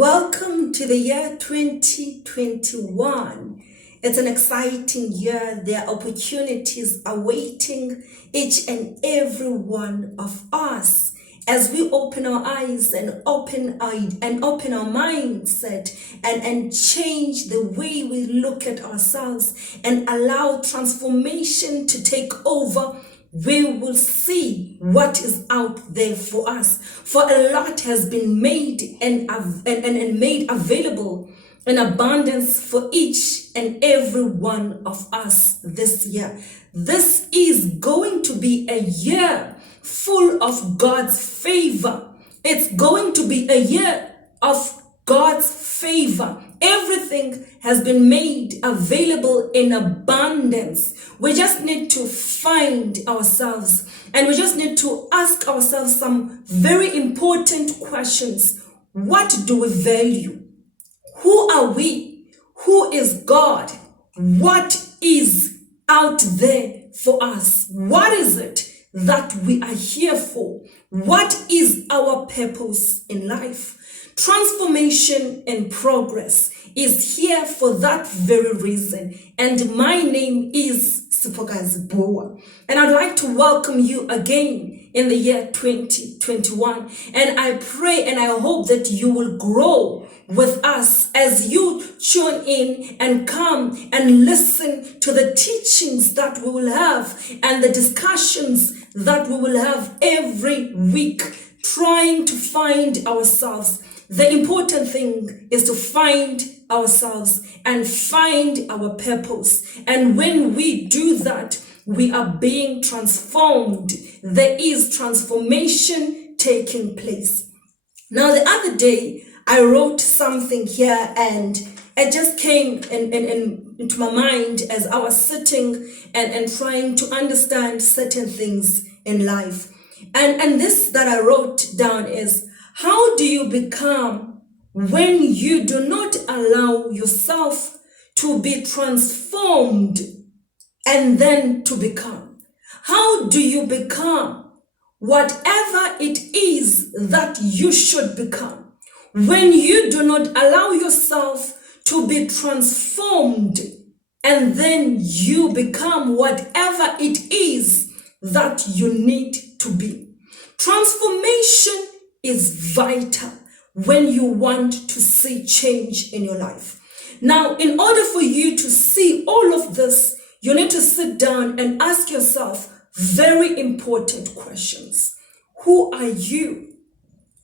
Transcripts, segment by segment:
Welcome to the year 2021. It's an exciting year. There are opportunities awaiting each and every one of us as we open our eyes and open our mindset and change the way we look at ourselves and allow transformation to take over. We will see what is out there for us. For a lot has been made and made available in abundance for each and every one of us this year. This is going to be a year full of God's favor. It's going to be a year of God's favor. Everything has been made available in abundance. We just need to find ourselves and we just need to ask ourselves some very important questions. What do we value? Who are we? Who is God? What is out there for us? What is it that we are here for? What is our purpose in life? Transformation and progress is here for that very reason. And my name is Sipokazi Boa. And I'd like to welcome you again in the year 2021. And I pray and I hope that you will grow with us as you tune in and come and listen to the teachings that we will have and the discussions that we will have every week, trying to find ourselves. The important thing is to find ourselves and find our purpose. And when we do that, we are being transformed. There is transformation taking place. Now, the other day, I wrote something here and it just came into my mind as I was sitting and trying to understand certain things in life. And this that I wrote down is, how do you become when you do not allow yourself to be transformed and then to become? How do you become whatever it is that you should become when you do not allow yourself to be transformed and then you become whatever it is that you need to be? Transformation is vital when you want to see change in your life. Now, in order for you to see all of this, you need to sit down and ask yourself very important questions. Who are you?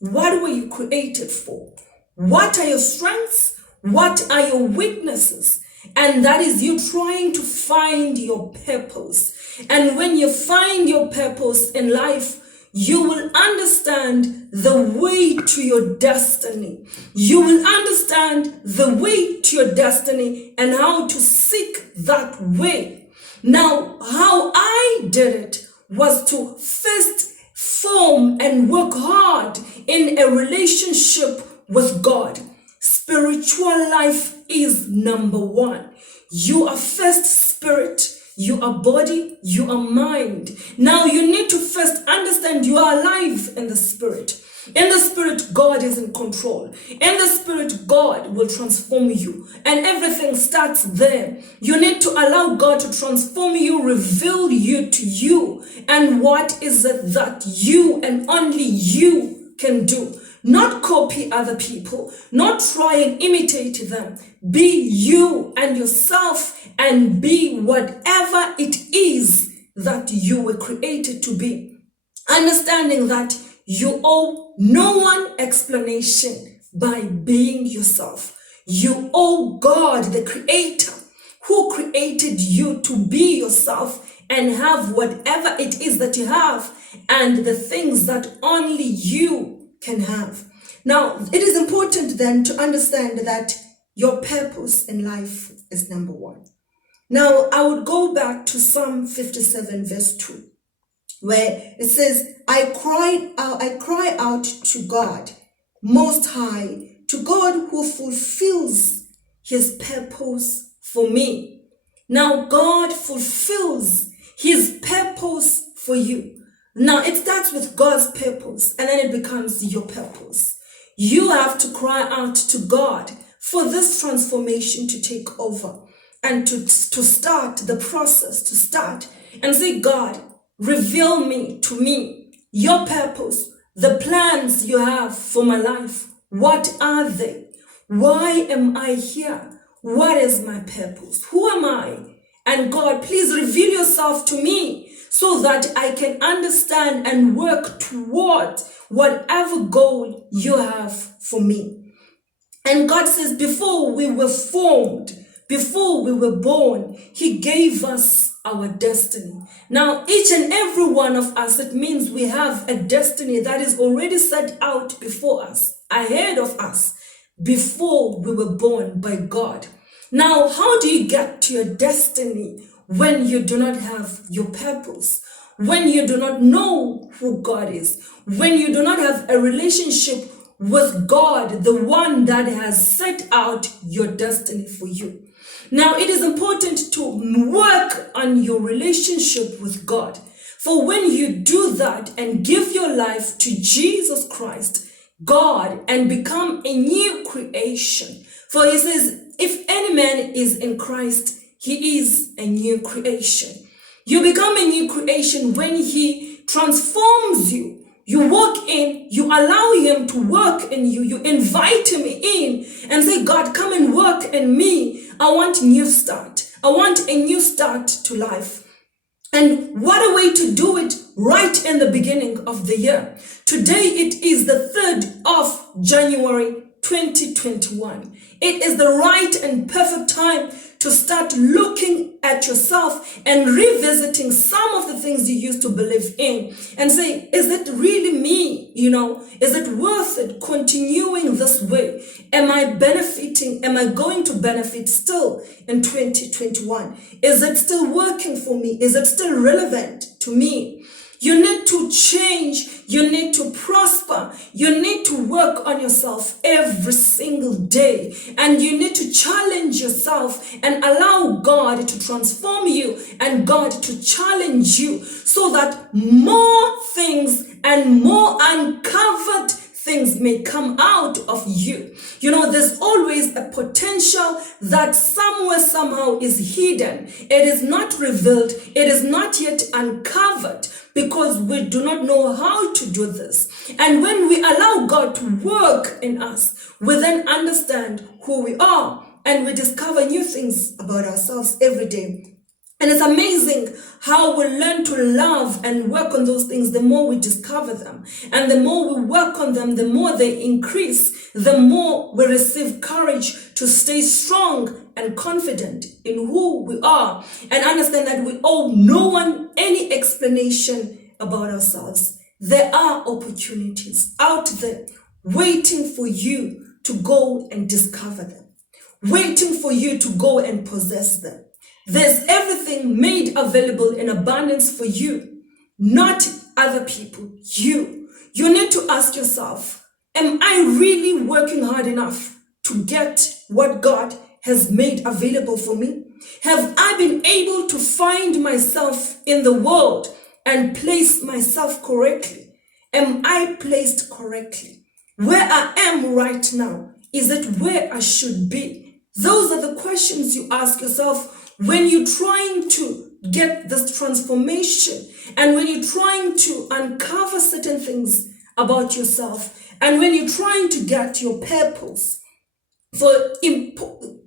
What were you created for? What are your strengths? What are your weaknesses? And that is you trying to find your purpose. And when you find your purpose in life, you will understand the way to your destiny. You will understand the way to your destiny and how to seek that way. Now, how I did it was to first form and work hard in a relationship with God. Spiritual life is number one. You are first spirit. You are body, you are mind. Now you need to first understand you are alive in the spirit. In the spirit, God is in control. In the spirit, God will transform you. And everything starts there. You need to allow God to transform you, reveal you to you. And what is it that you and only you can do? Not copy other people, not try and imitate them. Be you and yourself and be whatever it is that you were created to be. Understanding that you owe no one explanation by being yourself. You owe God, the Creator, who created you to be yourself and have whatever it is that you have and the things that only you can have. Now, it is important then to understand that your purpose in life is number one. Now, I would go back to Psalm 57 verse 2, where it says, I cry out to God Most High, to God who fulfills his purpose for me. Now, God fulfills his purpose for you. Now, it starts with God's purpose and then it becomes your purpose. You have to cry out to God for this transformation to take over and to start the process, to start and say, God, reveal to me your purpose, the plans you have for my life. What are they? Why am I here? What is my purpose? Who am I? And God, please reveal yourself to me so that I can understand and work toward whatever goal you have for me. And God says, before we were formed, before we were born, He gave us our destiny. Now, each and every one of us, it means we have a destiny that is already set out before us, ahead of us, before we were born by God. Now, how do you get to your destiny when you do not have your purpose? When you do not know who God is? When you do not have a relationship with God, the one that has set out your destiny for you? Now, it is important to work on your relationship with God. For when you do that and give your life to Jesus Christ, God, and become a new creation. For He says, if any man is in Christ, he is a new creation. You become a new creation when He transforms you. You walk in, you allow Him to work in you. You invite Him in and say, God, come and work in me. I want a new start. I want a new start to life. And what a way to do it right in the beginning of the year. Today it is the 3rd of January 2021. It is the right and perfect time to start looking at yourself and revisiting some of the things you used to believe in and say, is it really me? Is it worth it continuing this way? Am I benefiting? Am I going to benefit still in 2021? Is it still working for me? Is it still relevant to me? You need to change. You need to prosper. You need to work on yourself every single day. And you need to challenge yourself and allow God to transform you and God to challenge you so that more things and more uncovered things may come out of you. There's always a potential that somewhere, somehow is hidden. It is not revealed. It is not yet uncovered because we do not know how to do this. And when we allow God to work in us, we then understand who we are and we discover new things about ourselves every day. And it's amazing how we learn to love and work on those things the more we discover them. And the more we work on them, the more they increase, the more we receive courage to stay strong and confident in who we are and understand that we owe no one any explanation about ourselves. There are opportunities out there waiting for you to go and discover them, waiting for you to go and possess them. There's everything made available in abundance for you, not other people, you. You need to ask yourself, am I really working hard enough to get what God has made available for me? Have I been able to find myself in the world and place myself correctly? Am I placed correctly? Where I am right now, is it where I should be? Those are the questions you ask yourself when you're trying to get this transformation and when you're trying to uncover certain things about yourself and when you're trying to get your purpose. For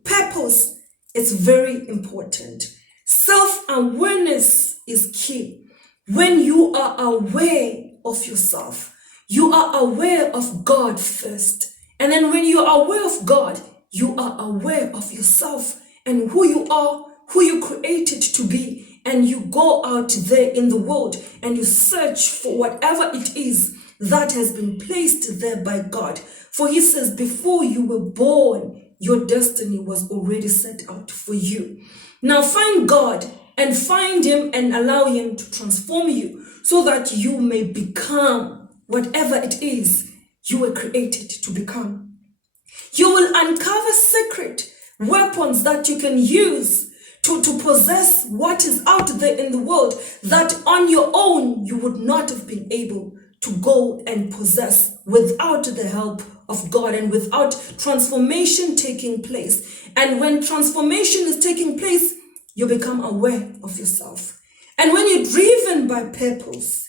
purpose is very important. Self-awareness is key. When you are aware of yourself, you are aware of God first. And then when you are aware of God, you are aware of yourself and who you are, who you created to be, and you go out there in the world and you search for whatever it is that has been placed there by God. For He says, before you were born, your destiny was already set out for you. Now find God and find Him and allow Him to transform you so that you may become whatever it is you were created to become. You will uncover secret weapons that you can use to possess what is out there in the world that on your own you would not have been able to go and possess without the help of God and without transformation taking place. And when transformation is taking place, you become aware of yourself. And when you're driven by purpose,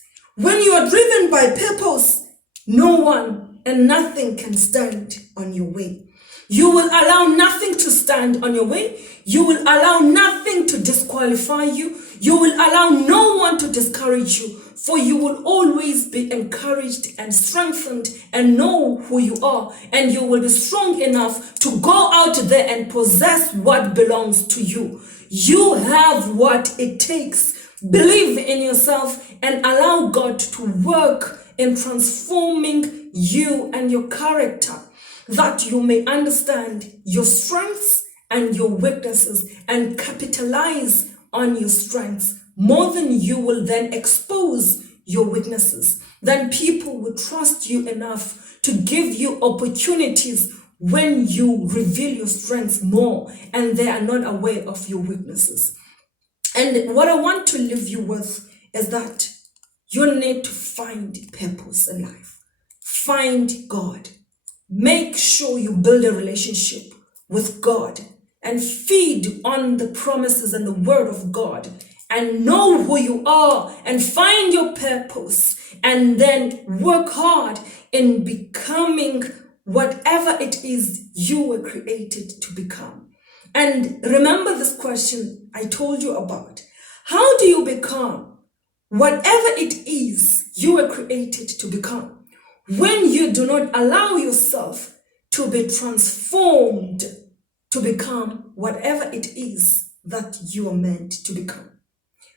no one and nothing can stand on your way. You will allow nothing to stand on your way. You will allow nothing to disqualify you. You will allow no one to discourage you, for you will always be encouraged and strengthened and know who you are, and you will be strong enough to go out there and possess what belongs to you. You have what it takes. Believe in yourself and allow God to work in transforming you and your character, that you may understand your strengths and your weaknesses and capitalize on your strengths more than you will then expose your weaknesses. Then people will trust you enough to give you opportunities when you reveal your strengths more and they are not aware of your weaknesses. And what I want to leave you with is that you need to find purpose in life. Find God. Make sure you build a relationship with God and feed on the promises and the word of God and know who you are and find your purpose and then work hard in becoming whatever it is you were created to become. And remember this question I told you about. How do you become whatever it is you were created to become when you do not allow yourself to be transformed to become whatever it is that you are meant to become?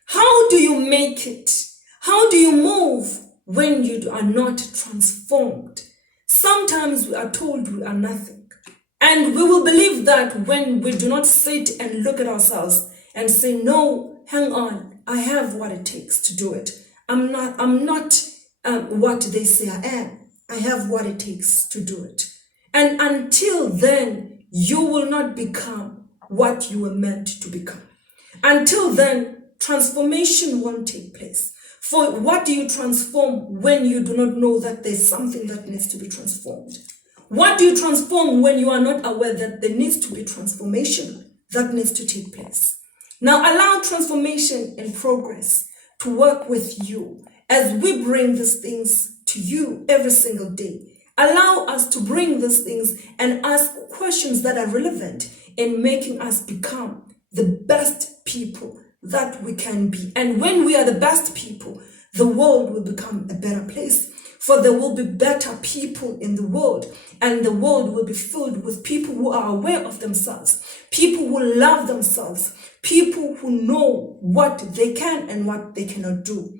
How do you make it? How do you move when you are not transformed? Sometimes we are told we are nothing. And we will believe that when we do not sit and look at ourselves and say, no, hang on, I have what it takes to do it. I'm not what they say I am. I have what it takes to do it. And until then, you will not become what you were meant to become. Until then, transformation won't take place. For what do you transform when you do not know that there's something that needs to be transformed? What do you transform when you are not aware that there needs to be transformation that needs to take place? Now allow transformation in progress to work with you as we bring these things to you every single day. Allow us to bring these things and ask questions that are relevant in making us become the best people that we can be. And when we are the best people, the world will become a better place. For there will be better people in the world, and the world will be filled with people who are aware of themselves, people who love themselves, people who know what they can and what they cannot do.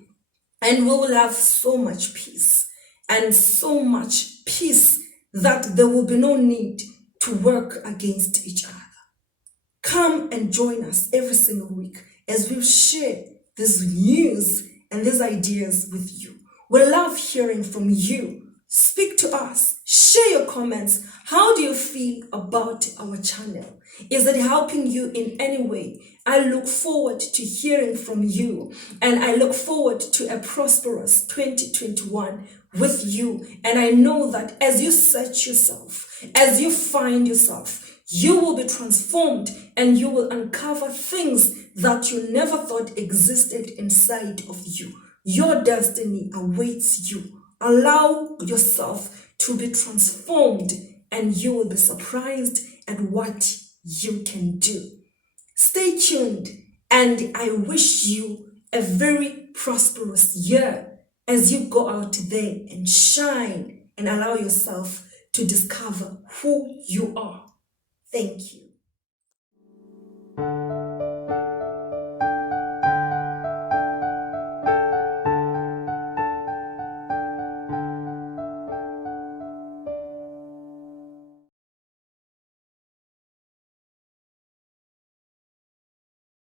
And we will have so much peace, and so much peace that there will be no need to work against each other. Come and join us every single week as we share this news and these ideas with you. We love hearing from you. Speak to us. Share your comments. How do you feel about our channel? Is it helping you in any way? I look forward to hearing from you, and I look forward to a prosperous 2021 with you. And I know that as you search yourself, as you find yourself, you will be transformed and you will uncover things that you never thought existed inside of you. Your destiny awaits you. Allow yourself to be transformed and you will be surprised at what you can do. Stay tuned, and I wish you a very prosperous year as you go out there and shine and allow yourself to discover who you are. Thank you.